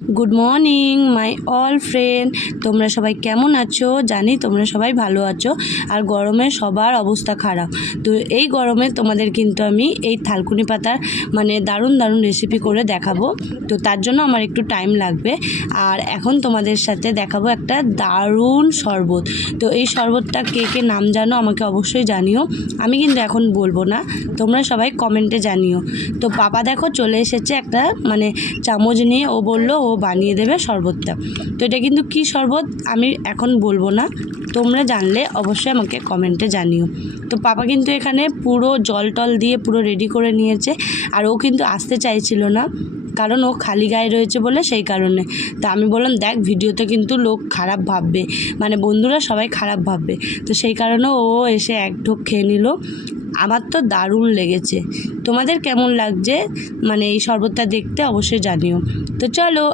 Good morning my all friend, তোমরা সবাই কেমন আছো? জানি তোমরা সবাই ভালো আছো। আর গরমে সবার অবস্থা খারাপ। তো এই গরমে তোমাদের কিন্তু আমি এই থালকুনি পাতার দারুণ দারুণ রেসিপি করে দেখাবো। তো তার জন্য আমার একটু টাইম লাগবে। আর এখন তোমাদের সাথে দেখাবো একটা দারুণ শরবত। তো এই শরবতটা কে কে নাম জানো আমাকে অবশ্যই জানিও। আমি কিন্তু এখন বলবো না, তোমরা সবাই কমেন্টে জানিও। তো পাপা দেখো চলে এসেছে একটা চামচ নিয়ে, ও বললো ও বানিয়ে দেবে শরবতটা। তো এটা কিন্তু কি শরবত আমি এখন বলবো না, তোমরা জানলে অবশ্যই আমাকে কমেন্টে জানিও। তো পাপা কিন্তু এখানে পুরো জল টল দিয়ে পুরো রেডি করে নিয়েছে। আর ও কিন্তু আসতে চাইছিল না, কারণ ও খালি গায়ে রয়েছে বলে, সেই কারণে। তো আমি বললাম দেখ, ভিডিওতে কিন্তু লোক খারাপ ভাববে, বন্ধুরা সবাই খারাপ ভাববে। তো সেই কারণে ও এসে এক ঢোক খেয়ে নিল। আমার তো দারুণ লেগেছে। তোমাদের কেমন লাগছে এই শরবতটা দেখতে অবশ্যই জানিও। তো চলো।